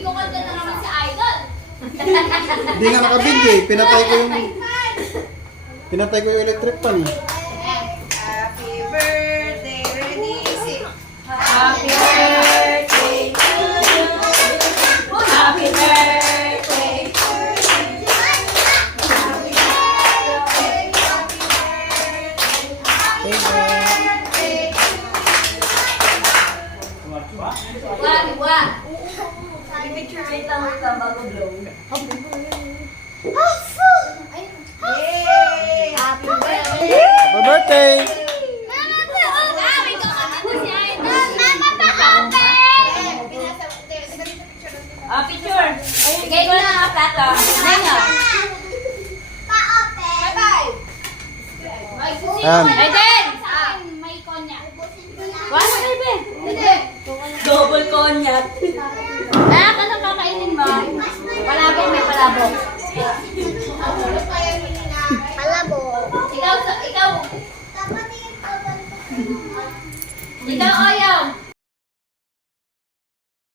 ko kanta na naman si Idol. Hindi nga nakabindi eh. Pinatay ko yung electric fan eh. Happy birthday, ready, sing. Happy birthday to you. Happy birthday to you. Happy birthday, happy birthday to you. Diba? I-picture wait lang bago blow. Yay! Happy birthday! Happy birthday! Picture. Bigay ko lang ang plato. Ngayon. Bye-bye! Aiden! May konyak. Wala na ibe. Double konyak. Anong kakainin mo? Palabok, may palabok. Ikaw, Oyong.